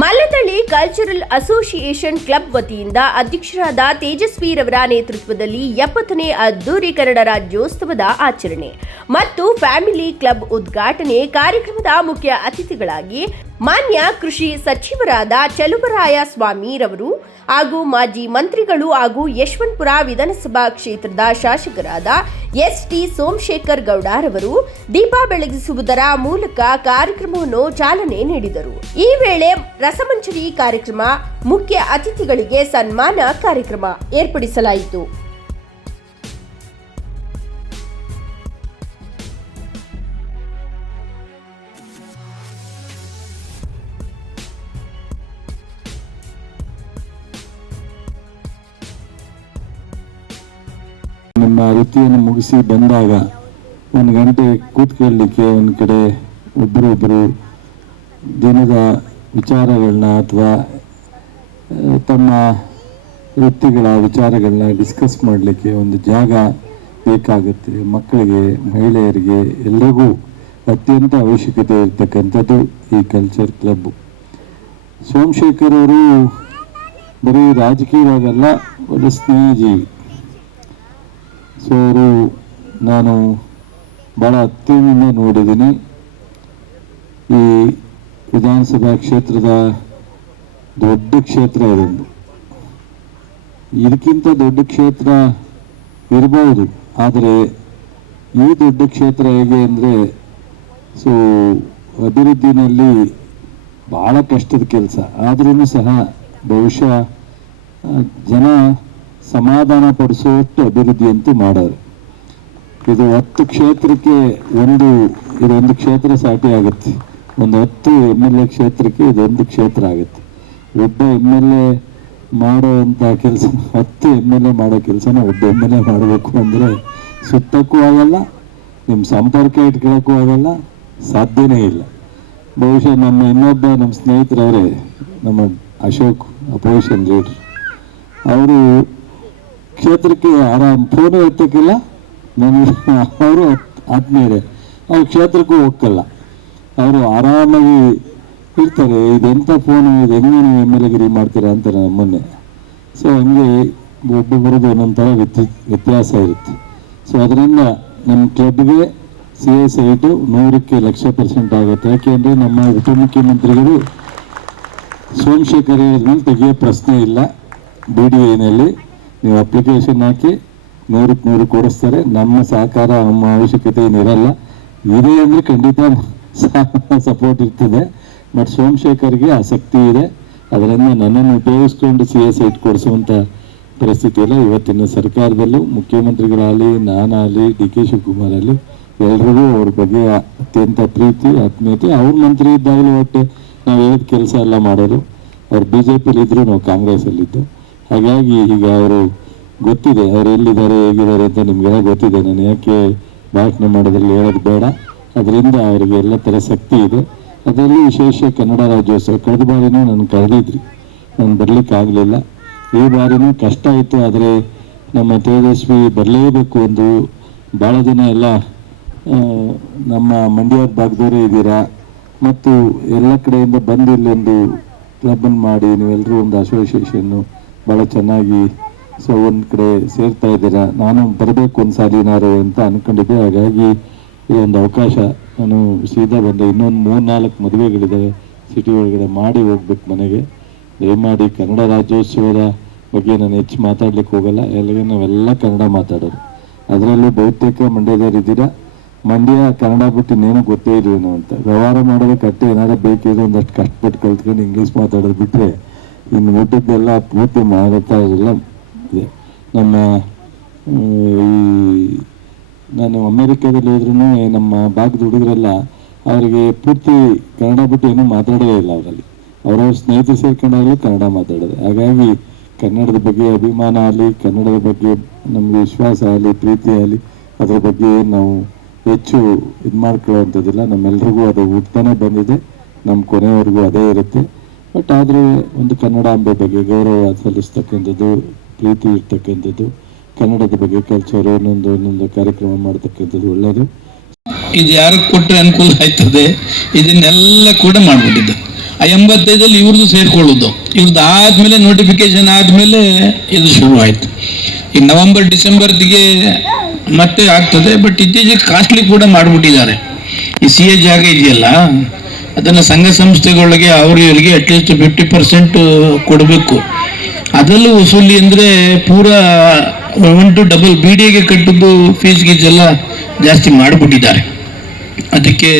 ಮಲ್ಲತಳ್ಳಿ cultural association club ವತಿಯಿಂದ ಅಧ್ಯಕ್ಷರಾದ ತೇಜಸ್ವಿರವರ ನೇತೃತ್ವದಲ್ಲಿ ಎಪ್ಪತ್ತನೇ ಅದ್ದೂರಿ ಕನ್ನಡ ರಾಜ್ಯೋತ್ಸವದ ಆಚರಣೆ. ಮತ್ತು ಫ್ಯಾಮಿಲಿ ಕ್ಲಬ್ ಉದ್ಘಾಟನೆ ಕಾರ್ಯಕ್ರಮದ ಮುಖ್ಯ ಅತಿಥಿಗಳಾಗಿ ಮಾನ್ಯ ಕೃಷಿ ಸಚಿವರಾದ ಚಲುವರಾಯ ಸ್ವಾಮಿರವರು ಹಾಗೂ ಮಾಜಿ ಮಂತ್ರಿಗಳು ಹಾಗೂ ಯಶವಂತಪುರ ವಿಧಾನಸಭಾ ಕ್ಷೇತ್ರದ ಶಾಸಕರಾದ ಎಸ್ ಟಿ ಸೋಮಶೇಖರ್ ಗೌಡರವರು ದೀಪ ಬೆಳಗಿಸುವುದರ ಮೂಲಕ ಕಾರ್ಯಕ್ರಮವನ್ನು ಚಾಲನೆ ನೀಡಿದರು. ಈ ವೇಳೆ ರಸಮಂಜರಿ ಕಾರ್ಯಕ್ರಮ ಮುಖ್ಯ ಅತಿಥಿಗಳಿಗೆ ಸನ್ಮಾನ ಕಾರ್ಯಕ್ರಮ ಏರ್ಪಡಿಸಲಾಯಿತು. ನಮ್ಮ ವೃತ್ತಿಯನ್ನು ಮುಗಿಸಿ ಬಂದಾಗ ಒಂದು ಗಂಟೆ ಕೂತ್ಕೊಳ್ಳಲಿಕ್ಕೆ ಒಂದು ಕಡೆ ಒಬ್ಬರೊಬ್ಬರು ದಿನದ ವಿಚಾರಗಳನ್ನ ಅಥವಾ ತಮ್ಮ ವೃತ್ತಿಗಳ ವಿಚಾರಗಳನ್ನ ಡಿಸ್ಕಸ್ ಮಾಡಲಿಕ್ಕೆ ಒಂದು ಜಾಗ ಬೇಕಾಗುತ್ತೆ. ಮಕ್ಕಳಿಗೆ, ಮಹಿಳೆಯರಿಗೆ ಎಲ್ಲರಿಗೂ ಅತ್ಯಂತ ಅವಶ್ಯಕತೆ ಇರತಕ್ಕಂಥದ್ದು ಈ ಕಲ್ಚರ್ ಕ್ಲಬ್ ಸೋಮಶೇಖರ್ ಅವರು ಬರೀ ರಾಜಕೀಯವಾಗಲ್ಲ ಒಳ್ಳೆ ಸ್ನೇಹಜೀವಿ ಸೊ ಅವರು ನಾನು ಭಾಳ ಹತ್ತಿರದಿಂದ ನೋಡಿದ್ದೀನಿ. ಈ ವಿಧಾನಸಭಾ ಕ್ಷೇತ್ರದ ದೊಡ್ಡ ಕ್ಷೇತ್ರ ಇದೊಂದು. ಇದಕ್ಕಿಂತ ದೊಡ್ಡ ಕ್ಷೇತ್ರ ಇರಬಹುದು ಆದರೆ ಈ ದೊಡ್ಡ ಕ್ಷೇತ್ರ ಹೇಗೆ ಅಂದರೆ, ಸೊ ಅಭಿವೃದ್ಧಿನಲ್ಲಿ ಭಾಳ ಕಷ್ಟದ ಕೆಲಸ. ಆದ್ರೂ ಸಹ ಬಹುಶಃ ಜನ ಸಮಾಧಾನ ಪಡಿಸುವಷ್ಟು ಅಭಿವೃದ್ಧಿಯಂತೂ ಮಾಡೋರು. ಇದು ಹತ್ತು ಕ್ಷೇತ್ರಕ್ಕೆ ಒಂದು ಇದೊಂದು ಕ್ಷೇತ್ರ ಸಾಟಿ ಆಗುತ್ತೆ. ಒಂದು ಹತ್ತು ಎಂ ಎಲ್ ಎ ಕ್ಷೇತ್ರಕ್ಕೆ ಇದೊಂದು ಕ್ಷೇತ್ರ ಆಗುತ್ತೆ. ಒಬ್ಬ ಎಂ ಎಲ್ ಎ ಮಾಡೋವಂಥ ಕೆಲಸ, ಹತ್ತು ಎಂ ಎಲ್ ಎ ಮಾಡೋ ಕೆಲಸನ ಒಬ್ಬ ಎಂ ಎಲ್ ಎ ಮಾಡಬೇಕು ಅಂದರೆ ಸುತ್ತಕ್ಕೂ ಆಗಲ್ಲ ನಿಮ್ಮ ಸಂಪರ್ಕ ಇಟ್ಕೊಳ್ಳೋಕ್ಕೂ ಆಗಲ್ಲ, ಸಾಧ್ಯನೇ ಇಲ್ಲ. ಬಹುಶಃ ನಮ್ಮ ಇನ್ನೊಬ್ಬ ನಮ್ಮ ಸ್ನೇಹಿತರವರೇ, ನಮ್ಮ ಅಶೋಕ್, ಅಪೋಸಿಷನ್ ಲೀಡರ್, ಅವರು ಕ್ಷೇತ್ರಕ್ಕೆ ಆರಾಮ್ ಫೋನು ಎತ್ತಕ್ಕಿಲ್ಲ ನಮ್ಮ ಅವರು ಆತ್ಮೀಯರೆ. ಅವ್ರು ಕ್ಷೇತ್ರಕ್ಕೂ ಹೋಗಲ್ಲ ಅವರು ಆರಾಮಾಗಿ ಇರ್ತಾರೆ. ಇದೆಂಥ ಫೋನು ಇದು ಹೆಂಗೆ ನೀವು ಎಂ ಎಲ್ ಎಗಿರಿ ಮಾಡ್ತೀರಾ ಅಂತಾರೆ ನಮ್ಮನ್ನೆ ಸೊ ಹಂಗೆ ಒಬ್ಬೊಬ್ಬರದ್ದು ಒಂದೊಂದು ಥರ ವ್ಯತ್ಯ, ವ್ಯತ್ಯಾಸ ಇರುತ್ತೆ. ಸೊ ಅದರಿಂದ ನಮ್ಮ ಕ್ಲಬ್ಗೆ ಸಿ ಎಸ್ ಐಟು ನೂರಕ್ಕೆ ಲಕ್ಷ ಪರ್ಸೆಂಟ್ ಆಗುತ್ತೆ. ಯಾಕೆಂದರೆ ನಮ್ಮ ಉಪಮುಖ್ಯಮಂತ್ರಿಗಳು ಸೋಮಶೇಖರ್ ಮೇಲೆ ತೆಗೆಯೋ ಪ್ರಶ್ನೆ ಇಲ್ಲ. ಬಿ ಡಿ ಎನಲ್ಲಿ ನೀವು ಅಪ್ಲಿಕೇಶನ್ ಹಾಕಿ ನೂರಕ್ಕೆ ನೂರು ಕೊಡಿಸ್ತಾರೆ ನಮ್ಮ ಸಹಕಾರ, ನಮ್ಮ ಅವಶ್ಯಕತೆ ಏನಿರಲ್ಲ, ಇದೆ ಅಂದರೆ ಖಂಡಿತ ಸಪೋರ್ಟ್ ಇರ್ತದೆ. ಬಟ್ ಸೋಮಶೇಖರ್ಗೆ ಆಸಕ್ತಿ ಇದೆ. ಅದರಿಂದ ನನ್ನನ್ನು ಉಪಯೋಗಿಸ್ಕೊಂಡು ಸಿ ಎಸ್ ಐಟ್ ಕೊಡಿಸುವಂಥ ಪರಿಸ್ಥಿತಿ ಇಲ್ಲ ಇವತ್ತಿನ ಸರ್ಕಾರದಲ್ಲೂ, ಮುಖ್ಯಮಂತ್ರಿಗಳಾಗಲಿ, ನಾನಾಗಲಿ, ಡಿ ಕೆ ಶಿವಕುಮಾರ್ ಆಗಲಿ ಎಲ್ರಿಗೂ ಅವ್ರ ಬಗ್ಗೆ ಅತ್ಯಂತ ಪ್ರೀತಿ, ಆತ್ಮೀಯತೆ. ಅವ್ರ ಮಂತ್ರಿ ಇದ್ದಾಗಲೂ ಒಟ್ಟು ನಾವು ಹೇಳಿದ ಕೆಲಸ ಎಲ್ಲ ಮಾಡೋರು. ಅವ್ರು ಬಿ ಜೆ ಪಿಲಿದ್ದರು ನಾವು ಕಾಂಗ್ರೆಸ್ಸಲ್ಲಿದ್ದು. ಹಾಗಾಗಿ ಈಗ ಅವರು ಗೊತ್ತಿದೆ, ಅವ್ರು ಎಲ್ಲಿದ್ದಾರೆ, ಹೇಗಿದ್ದಾರೆ ಅಂತ ನಿಮಗೆಲ್ಲ ಗೊತ್ತಿದೆ. ನಾನು ಯಾಕೆ ಭಾಷಣ ಮಾಡೋದ್ರಲ್ಲಿ ಹೇಳೋದು ಬೇಡ. ಅದರಿಂದ ಅವರಿಗೆ ಎಲ್ಲ ಥರ ಶಕ್ತಿ ಇದೆ. ಅದರಲ್ಲಿ ವಿಶೇಷ ಕನ್ನಡ ರಾಜ್ಯೋತ್ಸವ, ಕಳೆದ ಬಾರಿನೂ ನಾನು ಕರೆದಿದ್ರಿ. ನಾನು ಬರಲಿಕ್ಕಾಗಲಿಲ್ಲ ಈ ಬಾರಿನೂ ಕಷ್ಟ ಇತ್ತು, ಆದರೆ ನಮ್ಮ ತೇಜಸ್ವಿ ಬರಲೇಬೇಕು ಒಂದು ಭಾಳ ಜನ ಎಲ್ಲ ನಮ್ಮ ಮಂಡ್ಯ ಭಾಗದವರೇ ಇದ್ದೀರಾ? ಮತ್ತು ಎಲ್ಲ ಕಡೆಯಿಂದ ಬಂದು ಇಲ್ಲೊಂದು ಕ್ಲಬ್ಬನ್ನು ಮಾಡಿ ನೀವೆಲ್ಲರೂ ಒಂದು ಅಸೋಸಿಯೇಷನ್ನು ಭಾಳ ಚೆನ್ನಾಗಿ ಸೊ ಒಂದು ಕಡೆ ಸೇರ್ತಾ ಇದ್ದೀರಾ? ನಾನು ಬರಬೇಕು ಒಂದು ಸಾಲಿನಾರು ಅಂತ ಅಂದ್ಕೊಂಡಿದ್ದೆ ಹಾಗಾಗಿ ಈ ಒಂದು ಅವಕಾಶ ನಾನು ಸೀದಾ ಬಂದೆ. ಇನ್ನೊಂದು ಮೂರು ನಾಲ್ಕು ಮದುವೆಗಳಿದ್ದಾವೆ ಸಿಟಿ ಒಳಗಡೆ ಮಾಡಿ ಹೋಗ್ಬೇಕು ಮನೆಗೆ. ದಯಮಾಡಿ ಕನ್ನಡ ರಾಜ್ಯೋತ್ಸವದ ಬಗ್ಗೆ ನಾನು ಹೆಚ್ಚು ಮಾತಾಡ್ಲಿಕ್ಕೆ ಹೋಗಲ್ಲ. ಎಲ್ಲಿಗೆ ನಾವೆಲ್ಲ ಕನ್ನಡ ಮಾತಾಡೋದು. ಅದರಲ್ಲೂ ಬಹುತೇಕ ಮಂಡ್ಯದವ್ರು ಇದ್ದೀರಾ? ಮಂಡ್ಯ, ಕನ್ನಡ ಬಿಟ್ಟು ಇನ್ನೇನು ಗೊತ್ತೇ ಇಲ್ವೇನೋ ಅಂತ. ವ್ಯವಹಾರ ಮಾಡೋದಕ್ಕೆ ಅಟ್ಟೆ ಏನಾದ್ರೂ ಬೇಕಿದ್ರೆ ಒಂದಷ್ಟು ಕಷ್ಟಪಟ್ಟು ಕಲ್ತ್ಕೊಂಡು ಇಂಗ್ಲೀಷ್ ಮಾತಾಡೋದು ಬಿಟ್ಟರೆ ಇನ್ನು ಊಟದ್ದೆಲ್ಲ ಪೂರ್ತಿ ಮಾಡುತ್ತಾ ಇಲ್ಲ. ನಮ್ಮ ಈ, ನಾನು ಅಮೇರಿಕಾದಲ್ಲಿ ಹೋದ್ರೂ ನಮ್ಮ ಭಾಗದ ಹುಡುಗರೆಲ್ಲ ಅವರಿಗೆ ಪೂರ್ತಿ ಕನ್ನಡ ಬಿಟ್ಟು ಏನೂ ಮಾತಾಡೋದೇ ಇಲ್ಲ ಅವರಲ್ಲಿ. ಅವರವ್ರ ಸ್ನೇಹಿತರು ಸೇರ್ಕೊಂಡಾಗಲೂ ಕನ್ನಡ ಮಾತಾಡೋದು. ಹಾಗಾಗಿ ಕನ್ನಡದ ಬಗ್ಗೆ ಅಭಿಮಾನ ಆಗಲಿ, ಕನ್ನಡದ ಬಗ್ಗೆ ನಮಗೆ ವಿಶ್ವಾಸ ಆಗಲಿ, ಪ್ರೀತಿ ಆಗಲಿ, ಅದರ ಬಗ್ಗೆ ನಾವು ಹೆಚ್ಚು ಇದು ಮಾಡ್ಕೊಳ್ಳೋವಂಥದ್ದಿಲ್ಲ ನಮ್ಮೆಲ್ರಿಗೂ ಅದು ಹುಟ್ಟತಾನೆ ಬಂದಿದೆ. ನಮ್ಮ ಕೊನೆವರೆಗೂ ಅದೇ ಇರುತ್ತೆ. ಬಟ್ ಆದರೆ ಒಂದು ಕನ್ನಡಾಂಬೆ ಬಗ್ಗೆ ಗೌರವ ಸಲ್ಲಿಸ್ತಕ್ಕಂಥದ್ದು, ಪ್ರೀತಿ ಇರ್ತಕ್ಕಂಥದ್ದು, ಕನ್ನಡದ ಬಗ್ಗೆ ಕಲ್ಚರ್ ಒಂದೊಂದು ಒಂದೊಂದು ಕಾರ್ಯಕ್ರಮ ಮಾಡ್ತಕ್ಕಂಥದ್ದು ಒಳ್ಳೆಯದು ಇದು ಯಾರಿಗೆ ಕೊಟ್ಟರೆ ಅನುಕೂಲ ಆಯ್ತದೆ, ಇದನ್ನೆಲ್ಲ ಕೂಡ ಮಾಡಿಬಿಟ್ಟಿದ್ದು. ಆ ಎಂಬತ್ತೈದಲ್ಲಿ ಇವ್ರದ್ದು ಸೇರ್ಕೊಳ್ಳೋದು ಇವ್ರದ್ದು ಆದಮೇಲೆ ನೋಟಿಫಿಕೇಶನ್ ಆದಮೇಲೆ ಇದು ಶುರು ಶುರುವಾಯಿತು ಈ ನವೆಂಬರ್, ಡಿಸೆಂಬರ್ದಿಗೆ ಮತ್ತೆ ಆಗ್ತದೆ ಬಟ್ ಇತ್ತೀಚೆಗೆ ಕಾಸ್ಟ್ಲಿ ಕೂಡ ಮಾಡಿಬಿಟ್ಟಿದ್ದಾರೆ. ಈ ಸಿ ಎ ಜಾಗ ಇದೆಯಲ್ಲ ಅದನ್ನು ಸಂಘ ಸಂಸ್ಥೆಗಳಿಗೆ ಅವ್ರ ಇವರಿಗೆ ಅಟ್ಲೀಸ್ಟ್ ಫಿಫ್ಟಿ ಪರ್ಸೆಂಟ್ ಕೊಡಬೇಕು. ಅದರಲ್ಲೂ ವಸೂಲಿ ಅಂದರೆ ಪೂರಾ one two double B D ಎಗೆ ಕಟ್ಟಿದ್ದು ಫೀಸ್ ಗೀಸ್ ಎಲ್ಲ ಜಾಸ್ತಿ ಮಾಡಿಬಿಟ್ಟಿದ್ದಾರೆ. ಅದಕ್ಕೆ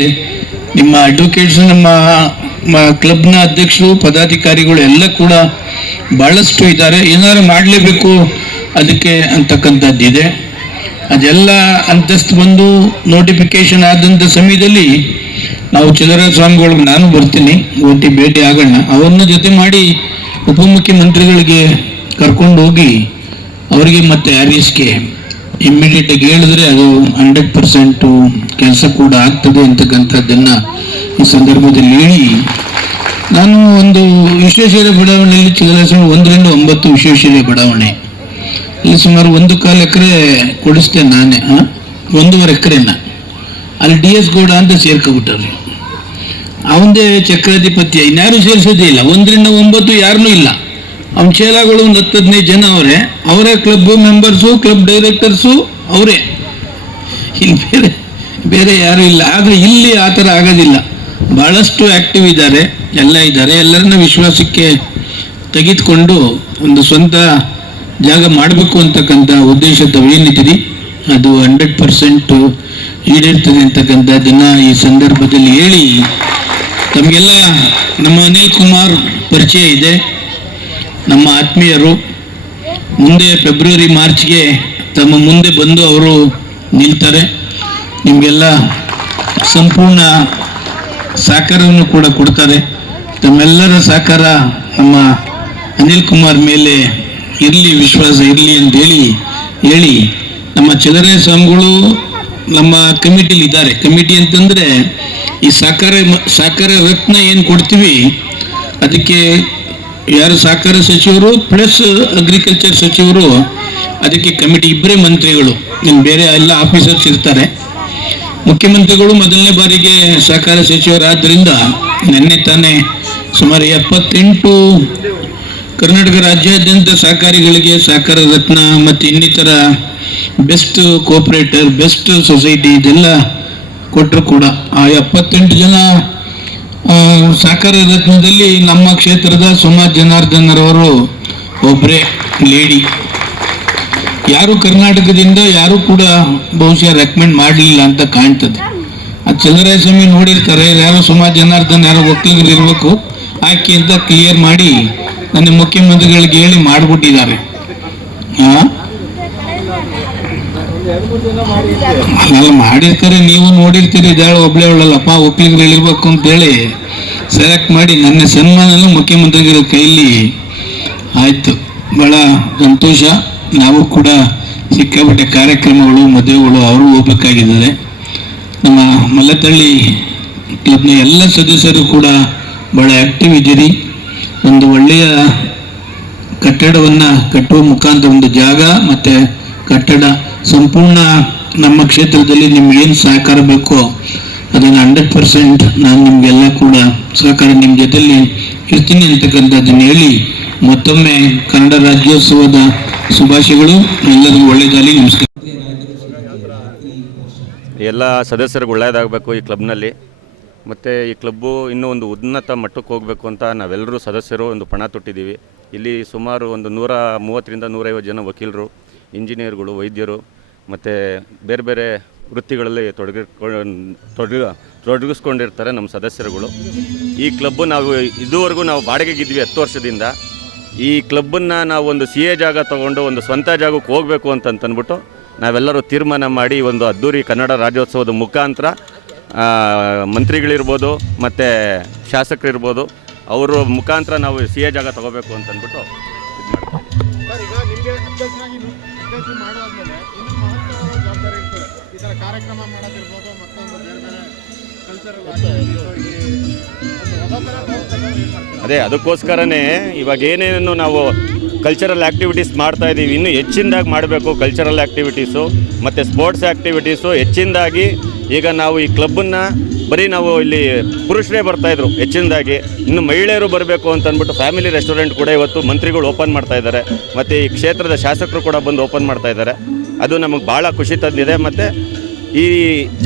ನಿಮ್ಮ ಅಡ್ವೊಕೇಟ್ಸ್ ನಮ್ಮ ಕ್ಲಬ್ನ ಅಧ್ಯಕ್ಷರು, ಪದಾಧಿಕಾರಿಗಳು ಎಲ್ಲ ಕೂಡ ಭಾಳಷ್ಟು ಇದ್ದಾರೆ. ಏನಾದ್ರು ಮಾಡಲೇಬೇಕು ಅದಕ್ಕೆ ಅಂತಕ್ಕಂಥದ್ದಿದೆ ಅದೆಲ್ಲ ಅಂತಸ್ತು ಬಂದು ನೋಟಿಫಿಕೇಶನ್ ಆದಂಥ ಸಮಯದಲ್ಲಿ ನಾವು ಚಿಲ್ಲರ ಸ್ವಾಮಿಗಳಿಗೆ ನಾನು ಬರ್ತೀನಿ ಒಟ್ಟಿ ಭೇಟಿ ಆಗೋಣ. ಅವನ್ನ ಜೊತೆ ಮಾಡಿ ಉಪಮುಖ್ಯಮಂತ್ರಿಗಳಿಗೆ ಕರ್ಕೊಂಡು ಹೋಗಿ ಅವರಿಗೆ ಮತ್ತೆ ಆರ್ಎಸ್ಗೆ ಇಮ್ಮಿಡಿಯೇಟಾಗಿ ಹೇಳಿದ್ರೆ ಅದು ಹಂಡ್ರೆಡ್ ಪರ್ಸೆಂಟು ಕೆಲಸ ಕೂಡ ಆಗ್ತದೆ ಅಂತಕ್ಕಂಥದ್ದನ್ನ ಈ ಸಂದರ್ಭದಲ್ಲಿ ಹೇಳಿ. ನಾನು ಒಂದು ವಿಶ್ವೇಶ್ವರ ಬಡಾವಣೆಯಲ್ಲಿ ಚಿಲ್ಲರೆ ಒಂದರಿಂದ ಒಂಬತ್ತು ವಿಶ್ವೇಶ್ವರ ಬಡಾವಣೆ. ಇಲ್ಲಿ ಸುಮಾರು ಒಂದು ಕಾಲು ಎಕರೆ ಕೊಡಿಸ್ತೇನೆ ನಾನೇ ಆ? ಒಂದೂವರೆ ಎಕರೆನ. ಅಲ್ಲಿ ಡಿ ಎಸ್ ಗೌಡ ಅಂತ ಸೇರ್ಕೊಬಿಟ್ಟಾರೆ ಅವಂದೇ ಚಕ್ರಾಧಿಪತ್ಯ ಇನ್ಯಾರು ಸೇರಿಸೋದೇ ಇಲ್ಲ. ಒಂದರಿಂದ ಒಂಬತ್ತು ಯಾರನ್ನೂ ಇಲ್ಲ. ಅವನ ಚೇಲಾಗಳು ಒಂದು ಹತ್ತು ಹದಿನೈದು ಜನ ಅವರೇ. ಅವರೇ ಕ್ಲಬ್ ಮೆಂಬರ್ಸು ಕ್ಲಬ್ ಡೈರೆಕ್ಟರ್ಸು ಅವರೇ. ಇಲ್ಲಿ ಬೇರೆ ಬೇರೆ ಯಾರು ಇಲ್ಲ. ಆದರೆ ಇಲ್ಲಿ ಆ ಥರ ಆಗೋದಿಲ್ಲ. ಭಾಳಷ್ಟು ಆ್ಯಕ್ಟಿವ್ ಇದ್ದಾರೆ. ಎಲ್ಲ ಇದ್ದಾರೆ. ಎಲ್ಲರನ್ನ ವಿಶ್ವಾಸಕ್ಕೆ ತೆಗೆದುಕೊಂಡು ಒಂದು ಸ್ವಂತ ಜಾಗ ಮಾಡಬೇಕು ಅಂತಕ್ಕಂಥ ಉದ್ದೇಶ ತಾವೇನಿದ್ದೀರಿ ಅದು ಹಂಡ್ರೆಡ್ ಪರ್ಸೆಂಟು ಈಡೇರ್ತದೆ ಅಂತಕ್ಕಂಥದ್ದನ್ನು ಈ ಸಂದರ್ಭದಲ್ಲಿ ಹೇಳಿ ತಮಗೆಲ್ಲ ನಮ್ಮ ಅನಿಲ್ ಕುಮಾರ್ ಪರಿಚಯ ಇದೆ. ನಮ್ಮ ಆತ್ಮೀಯರು ಮುಂದೆ ಫೆಬ್ರವರಿ ಮಾರ್ಚ್ಗೆ ತಮ್ಮ ಮುಂದೆ ಬಂದು ಅವರು ನಿಲ್ತಾರೆ. ನಿಮಗೆಲ್ಲ ಸಂಪೂರ್ಣ ಸಹಕಾರವನ್ನು ಕೂಡ ಕೊಡ್ತಾರೆ. ತಮ್ಮೆಲ್ಲರ ಸಹಕಾರ ನಮ್ಮ ಅನಿಲ್ ಕುಮಾರ್ ಮೇಲೆ ಇರಲಿ, ವಿಶ್ವಾಸ ಇರಲಿ ಅಂತೇಳಿ ಹೇಳಿ ನಮ್ಮ ಚಿಲ್ಲರೆ ಸ್ವಾಮಿಗಳು ನಮ್ಮ ಕಮಿಟಿಲಿ ಇದ್ದಾರೆ ಕಮಿಟಿ ಅಂತಂದ್ರೆ ಈ ಸಹಕಾರ ಸಹಕಾರ ರತ್ನ ಏನು ಕೊಡ್ತೀವಿ, ಅದಕ್ಕೆ ಯಾರು ಸಹಕಾರ ಸಚಿವರು ಪ್ಲಸ್ ಅಗ್ರಿಕಲ್ಚರ್ ಸಚಿವರು, ಅದಕ್ಕೆ ಕಮಿಟಿ ಇಬ್ಬರೇ ಮಂತ್ರಿಗಳು. ಇನ್ನು ಬೇರೆ ಎಲ್ಲ ಆಫೀಸರ್ಸ್ ಇರ್ತಾರೆ. ಮುಖ್ಯಮಂತ್ರಿಗಳು ಮೊದಲನೇ ಬಾರಿಗೆ ಸಹಕಾರ ಸಚಿವರಾದ್ದರಿಂದ ನಿನ್ನೆ ತಾನೇ ಸುಮಾರು ಎಪ್ಪತ್ತೆಂಟು ಕರ್ನಾಟಕ ರಾಜ್ಯಾದ್ಯಂತ ಸಹಕಾರಿಗಳಿಗೆ ಸಹಕಾರ ರತ್ನ ಮತ್ತು ಇನ್ನಿತರ ಬೆಸ್ಟ್ ಕೋಪರೇಟರ್ ಬೆಸ್ಟ್ ಸೊಸೈಟಿ ಇದೆಲ್ಲ ಕೊಟ್ಟರು ಕೂಡ. ಆ ಎಪ್ಪತ್ತೆಂಟು ಜನ ಆ, ಸಹಕಾರ ರತ್ನದಲ್ಲಿ ನಮ್ಮ ಕ್ಷೇತ್ರದ ಸುಮಾ ಜನಾರ್ದನರವರು ಒಬ್ಬರೇ ಲೇಡಿ. ಯಾರು ಕರ್ನಾಟಕದಿಂದ ಯಾರು ಕೂಡ ಬಹುಶಃ ರೆಕಮೆಂಡ್ ಮಾಡಲಿಲ್ಲ ಅಂತ ಕಾಣ್ತದೆ. ಆ ಚಂದ್ರರಾಯ ಸ್ವಾಮಿ ನೋಡಿರ್ತಾರೆ ಯಾರು ಸುಮಾ ಜನಾರ್ದನ್ ಯಾರೋ ಒಕ್ಕಲಿಗರಿರ್ಬೇಕು ಹಾಕಿ ಅಂತ ಕ್ಲಿಯರ್ ಮಾಡಿ ನನ್ನ ಮುಖ್ಯಮಂತ್ರಿಗಳಿಗೆ ಹೇಳಿ ಮಾಡಿಬಿಟ್ಟಿದ್ದಾರೆ. ಅಲ್ಲ ಮಾಡಿರ್ತಾರೆ? ನೀವು ನೋಡಿರ್ತೀರಿ ಇದಾಳು ಒಬ್ಳೆ ಅವಳಲ್ಲಪ್ಪ ಒಕ್ಕಲಿಗರು ಹೇಳಿರ್ಬೇಕು ಅಂತೇಳಿ ಸೆಲೆಕ್ಟ್ ಮಾಡಿ ನನ್ನ ಸನ್ಮಾನನೂ ಮುಖ್ಯಮಂತ್ರಿಗಳ ಕೈಲಿ ಆಯಿತು. ಬಹಳ ಸಂತೋಷ. ನಾವು ಕೂಡ ಸಿಕ್ಕಾಪಟ್ಟೆ ಕಾರ್ಯಕ್ರಮಗಳು, ಮದುವೆಗಳು, ಅವರು ಹೋಗ್ಬೇಕಾಗಿದ್ದಾರೆ. ನಮ್ಮ ಮಲ್ಲತಳ್ಳಿ ಕ್ಲಬ್ನ ಎಲ್ಲ ಸದಸ್ಯರು ಕೂಡ ಬಹಳ ಆಕ್ಟಿವ್ ಇದ್ದೀರಿ. ಒಂದು ಒಳ್ಳೆಯ ಕಟ್ಟಡವನ್ನು ಕಟ್ಟುವ ಮುಖಾಂತರ ಒಂದು ಜಾಗ ಮತ್ತು ಕಟ್ಟಡ ಸಂಪೂರ್ಣ ನಮ್ಮ ಕ್ಷೇತ್ರದಲ್ಲಿ ನಿಮ್ಗೇನು ಸಹಕಾರ ಬೇಕೋ ಅದನ್ನು ಹಂಡ್ರೆಡ್ ಪರ್ಸೆಂಟ್ ನಾನು ನಿಮಗೆಲ್ಲ ಕೂಡ ಸಹಕಾರ ನಿಮ್ಮ ಜೊತೆಲಿ ಇರ್ತೀನಿ ಅಂತಕ್ಕಂಥದ್ದನ್ನು ಹೇಳಿ ಮತ್ತೊಮ್ಮೆ ಕನ್ನಡ ರಾಜ್ಯೋತ್ಸವದ ಶುಭಾಶಯಗಳು. ಎಲ್ಲರಿಗೂ ಒಳ್ಳೆಯದಾಗಲಿ ನಮಸ್ಕಾರ. ಎಲ್ಲ ಸದಸ್ಯರಿಗೆ ಒಳ್ಳೆಯದಾಗಬೇಕು ಈ ಕ್ಲಬ್ನಲ್ಲಿ. ಮತ್ತು ಈ ಕ್ಲಬ್ಬು ಇನ್ನೂ ಒಂದು ಉನ್ನತ ಮಟ್ಟಕ್ಕೆ ಹೋಗಬೇಕು ಅಂತ ನಾವೆಲ್ಲರೂ ಸದಸ್ಯರು ಒಂದು ಪಣ ತೊಟ್ಟಿದ್ದೀವಿ. ಇಲ್ಲಿ ಸುಮಾರು ಒಂದು ನೂರ ಮೂವತ್ತರಿಂದ ನೂರೈವತ್ತು ಜನ ವಕೀಲರು ಇಂಜಿನಿಯರ್ಗಳು, ವೈದ್ಯರು, ಮತ್ತು ಬೇರೆ ಬೇರೆ ವೃತ್ತಿಗಳಲ್ಲಿ ತೊಡಗಿಸ್ಕೊಂಡು ತೊಡಗ, ತೊಡಗಿಸ್ಕೊಂಡಿರ್ತಾರೆ ನಮ್ಮ ಸದಸ್ಯರುಗಳು. ಈ ಕ್ಲಬ್ಬು ನಾವು ಇದುವರೆಗೂ ನಾವು ಬಾಡಿಗೆಗಿದ್ವಿ ಹತ್ತು ವರ್ಷದಿಂದ. ಈ ಕ್ಲಬ್ಬನ್ನು ನಾವು ಒಂದು ಸಿ ಎ ಜಾಗ ತೊಗೊಂಡು ಒಂದು ಸ್ವಂತ ಜಾಗಕ್ಕೆ ಹೋಗಬೇಕು ಅಂತಂತಂದ್ಬಿಟ್ಟು ನಾವೆಲ್ಲರೂ ತೀರ್ಮಾನ ಮಾಡಿ ಒಂದು ಅದ್ದೂರಿ ಕನ್ನಡ ರಾಜ್ಯೋತ್ಸವದ ಮುಖಾಂತರ ಮಂತ್ರಿಗಳಿರ್ಬೋದು ಮತ್ತು ಶಾಸಕರಿರ್ಬೋದು ಅವರ ಮುಖಾಂತರ ನಾವು ಸಿ ಎ ಜಾಗ ತೊಗೋಬೇಕು ಅಂತಂದ್ಬಿಟ್ಟು ಇದು ಮಾಡ್ತೀವಿ ಅಧ್ಯಕ್ಷರಾಗಿ ಮಾಡಾದ್ಮೇಲೆ ಇನ್ನೂ ಮಹತ್ವದ ಜವಾಬ್ದಾರಿ ಇರ್ತದೆ. ಈ ಥರ ಕಾರ್ಯಕ್ರಮ ಮಾಡೋದಿರ್ಬೋದು, ಮತ್ತೊಂದು ಬೇರೆ ಬೇರೆ ಅದೇ ಅದಕ್ಕೋಸ್ಕರನೇ ಇವಾಗ ಏನೇನು ನಾವು ಕಲ್ಚರಲ್ ಆ್ಯಕ್ಟಿವಿಟೀಸ್ ಮಾಡ್ತಾ ಇದ್ದೀವಿ ಇನ್ನೂ ಹೆಚ್ಚಿನದಾಗಿ ಮಾಡಬೇಕು ಕಲ್ಚರಲ್ ಆ್ಯಕ್ಟಿವಿಟೀಸು ಮತ್ತು ಸ್ಪೋರ್ಟ್ಸ್ ಆ್ಯಕ್ಟಿವಿಟೀಸು ಹೆಚ್ಚಿನದಾಗಿ ಈಗ ನಾವು ಈ ಕ್ಲಬ್ಬನ್ನು ಬರೀ ನಾವು ಇಲ್ಲಿ ಪುರುಷರೇ ಬರ್ತಾಯಿದ್ರು ಹೆಚ್ಚಿನದಾಗಿ. ಇನ್ನು ಮಹಿಳೆಯರು ಬರಬೇಕು ಅಂತ ಅಂದ್ಬಿಟ್ಟು ಫ್ಯಾಮಿಲಿ ರೆಸ್ಟೋರೆಂಟ್ ಕೂಡ ಇವತ್ತು ಮಂತ್ರಿಗಳು ಓಪನ್ ಮಾಡ್ತಾ ಇದ್ದಾರೆ. ಮತ್ತು ಈ ಕ್ಷೇತ್ರದ ಶಾಸಕರು ಕೂಡ ಬಂದು ಓಪನ್ ಮಾಡ್ತಾ ಇದ್ದಾರೆ. ಅದು ನಮಗೆ ಭಾಳ ಖುಷಿ ತಂದಿದೆ. ಮತ್ತು ಈ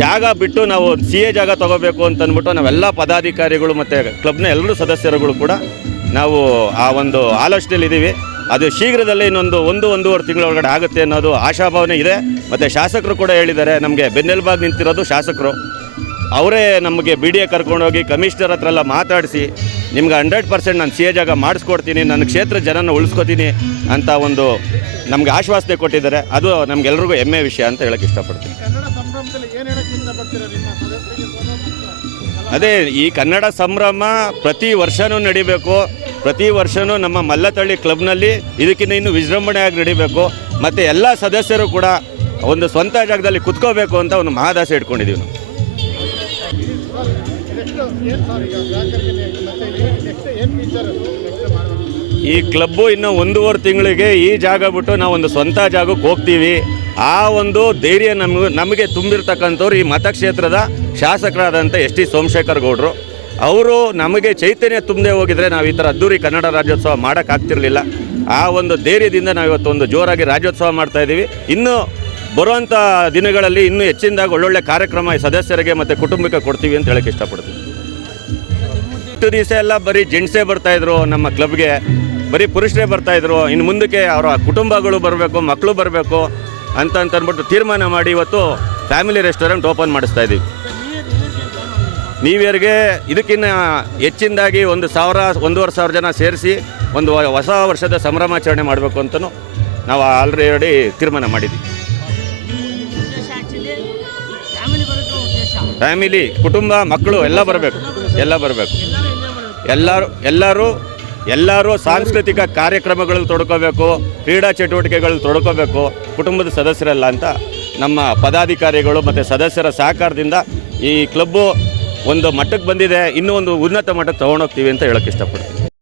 ಜಾಗ ಬಿಟ್ಟು ನಾವು ಸಿ ಎ ಜಾಗ ತಗೋಬೇಕು ಅಂತಂದ್ಬಿಟ್ಟು ನಾವೆಲ್ಲ ಪದಾಧಿಕಾರಿಗಳು ಮತ್ತು ಕ್ಲಬ್ನ ಎಲ್ಲರೂ ಸದಸ್ಯರುಗಳು ಕೂಡ ನಾವು ಆ ಒಂದು ಆಲೋಚನೆಯಲ್ಲಿ ಇದ್ದೀವಿ ಅದು ಶೀಘ್ರದಲ್ಲೇ ಇನ್ನೊಂದು ಒಂದು ಒಂದೂವರೆ ತಿಂಗಳ ಒಳಗಡೆ ಆಗುತ್ತೆ ಅನ್ನೋದು ಆಶಾಭಾವನೆ ಇದೆ. ಮತ್ತು ಶಾಸಕರು ಕೂಡ ಹೇಳಿದ್ದಾರೆ ನಮಗೆ ಬೆನ್ನೆಲುಬಾಗಿ ನಿಂತಿರೋದು ಶಾಸಕರು. ಅವರೇ ನಮಗೆ ಬಿ ಡಿ ಎ ಕರ್ಕೊಂಡೋಗಿ ಕಮಿಷನರ್ ಹತ್ರ ಎಲ್ಲ ಮಾತಾಡಿಸಿ ನಿಮ್ಗೆ ಹಂಡ್ರೆಡ್ ಪರ್ಸೆಂಟ್ ನಾನು ಸಿ ಎ ಜಾಗ ಮಾಡಿಸ್ಕೊಡ್ತೀನಿ ನನ್ನ ಕ್ಷೇತ್ರ ಜನನ ಉಳಿಸ್ಕೊತೀನಿ ಅಂತ ಒಂದು ನಮಗೆ ಆಶ್ವಾಸನೆ ಕೊಟ್ಟಿದ್ದಾರೆ. ಅದು ನಮಗೆಲ್ರಿಗೂ ಹೆಮ್ಮೆ ವಿಷಯ ಅಂತ ಹೇಳಕ್ಕೆ ಇಷ್ಟಪಡ್ತೀನಿ. ಅದೇ ಈ ಕನ್ನಡ ಸಂಭ್ರಮ ಪ್ರತಿ ವರ್ಷವೂ ನಡಿಬೇಕು. ಪ್ರತಿ ವರ್ಷವೂ ನಮ್ಮ ಮಲ್ಲತಳ್ಳಿ ಕ್ಲಬ್ನಲ್ಲಿ ಇದಕ್ಕಿಂತ ಇನ್ನು ವಿಜೃಂಭಣೆಯಾಗಿ ನಡಿಬೇಕು. ಮತ್ತು ಎಲ್ಲ ಸದಸ್ಯರು ಕೂಡ ಒಂದು ಸ್ವಂತ ಜಾಗದಲ್ಲಿ ಕುತ್ಕೋಬೇಕು ಅಂತ ಒಂದು ಮಹಾದಾಸೆ ಇಟ್ಕೊಂಡಿದ್ದೀವಿ ನಾವು. ಈ ಕ್ಲಬ್ಬು ಇನ್ನು ಒಂದೂವರೆ ತಿಂಗಳಿಗೆ ಈ ಜಾಗ ಬಿಟ್ಟು ನಾವು ಒಂದು ಸ್ವಂತ ಜಾಗಕ್ಕೆ ಹೋಗ್ತೀವಿ. ಆ ಒಂದು ಧೈರ್ಯ ನಮಗೆ ನಮಗೆ ತುಂಬಿರ್ತಕ್ಕಂಥವ್ರು ಈ ಮತಕ್ಷೇತ್ರದ ಶಾಸಕರಾದಂಥ ಎಸ್ ಟಿ ಸೋಮಶೇಖರ್ ಗೌಡರು. ಅವರು ನಮಗೆ ಚೈತನ್ಯ ತುಂಬದೆ ಹೋಗಿದ್ರೆ ನಾವು ಈ ಥರ ಅದ್ದೂರಿ ಕನ್ನಡ ರಾಜ್ಯೋತ್ಸವ ಮಾಡೋಕ್ಕಾಗ್ತಿರಲಿಲ್ಲ ಆ ಒಂದು ಧೈರ್ಯದಿಂದ ನಾವು ಇವತ್ತು ಒಂದು ಜೋರಾಗಿ ರಾಜ್ಯೋತ್ಸವ ಮಾಡ್ತಾ ಇದ್ದೀವಿ ಇನ್ನು ಬರುವಂಥ ದಿನಗಳಲ್ಲಿ ಇನ್ನೂ ಹೆಚ್ಚಿನದಾಗಿ ಒಳ್ಳೊಳ್ಳೆ ಕಾರ್ಯಕ್ರಮ ಈ ಸದಸ್ಯರಿಗೆ ಮತ್ತು ಕುಟುಂಬಕ್ಕೆ ಕೊಡ್ತೀವಿ ಅಂತ ಹೇಳಕ್ಕೆ ಇಷ್ಟಪಡ್ತೀನಿ. ಇಷ್ಟು ದಿವಸ ಎಲ್ಲ ಬರೀ ಜೆಂಟ್ಸೇ ಬರ್ತಾಯಿದ್ರು ನಮ್ಮ ಕ್ಲಬ್ಗೆ ಬರೀ ಪುರುಷರೇ ಬರ್ತಾಯಿದ್ರು ಇನ್ನು ಮುಂದಕ್ಕೆ ಅವರ ಕುಟುಂಬಗಳು ಬರಬೇಕು ಮಕ್ಕಳು ಬರಬೇಕು ಅಂತ ಅಂತಂದ್ಬಿಟ್ಟು ತೀರ್ಮಾನ ಮಾಡಿ ಇವತ್ತು ಫ್ಯಾಮಿಲಿ ರೆಸ್ಟೋರೆಂಟ್ ಓಪನ್ ಮಾಡಿಸ್ತಾ ಇದ್ದೀವಿ ನ್ಯೂ ಇಯರ್ಗೆ ಇದಕ್ಕಿಂತ ಹೆಚ್ಚಿನದಾಗಿ ಒಂದು ಸಾವಿರ, ಒಂದೂವರೆ ಸಾವಿರ ಜನ ಸೇರಿಸಿ ಒಂದು ಹೊಸ ವರ್ಷದ ಸಂಭ್ರಮಾಚರಣೆ ಮಾಡಬೇಕು ಅಂತಲೂ ನಾವು ಆಲ್ರೆಡಿ ತೀರ್ಮಾನ ಮಾಡಿದ್ವಿ. ಫ್ಯಾಮಿಲಿ ಕುಟುಂಬ, ಮಕ್ಕಳು ಎಲ್ಲ ಬರಬೇಕು ಎಲ್ಲ ಬರಬೇಕು. ಎಲ್ಲರೂ ಎಲ್ಲರೂ ಎಲ್ಲರೂ ಸಾಂಸ್ಕೃತಿಕ ಕಾರ್ಯಕ್ರಮಗಳಲ್ಲಿ ತೊಡ್ಕೋಬೇಕು, ಕ್ರೀಡಾ ಚಟುವಟಿಕೆಗಳಲ್ಲಿ ತೊಡ್ಕೋಬೇಕು, ಕುಟುಂಬದ ಸದಸ್ಯರಲ್ಲ ಅಂತ ನಮ್ಮ ಪದಾಧಿಕಾರಿಗಳು ಮತ್ತು ಸದಸ್ಯರ ಸಹಕಾರದಿಂದ ಈ ಕ್ಲಬ್ಬು ಒಂದು ಮಟ್ಟಕ್ಕೆ ಬಂದಿದೆ ಇನ್ನೂ ಒಂದು ಉನ್ನತ ಮಟ್ಟಕ್ಕೆ ತೊಗೊಂಡೋಗ್ತೀವಿ ಅಂತ ಹೇಳೋಕ್ಕೆ ಇಷ್ಟಪಡ್ತೀನಿ.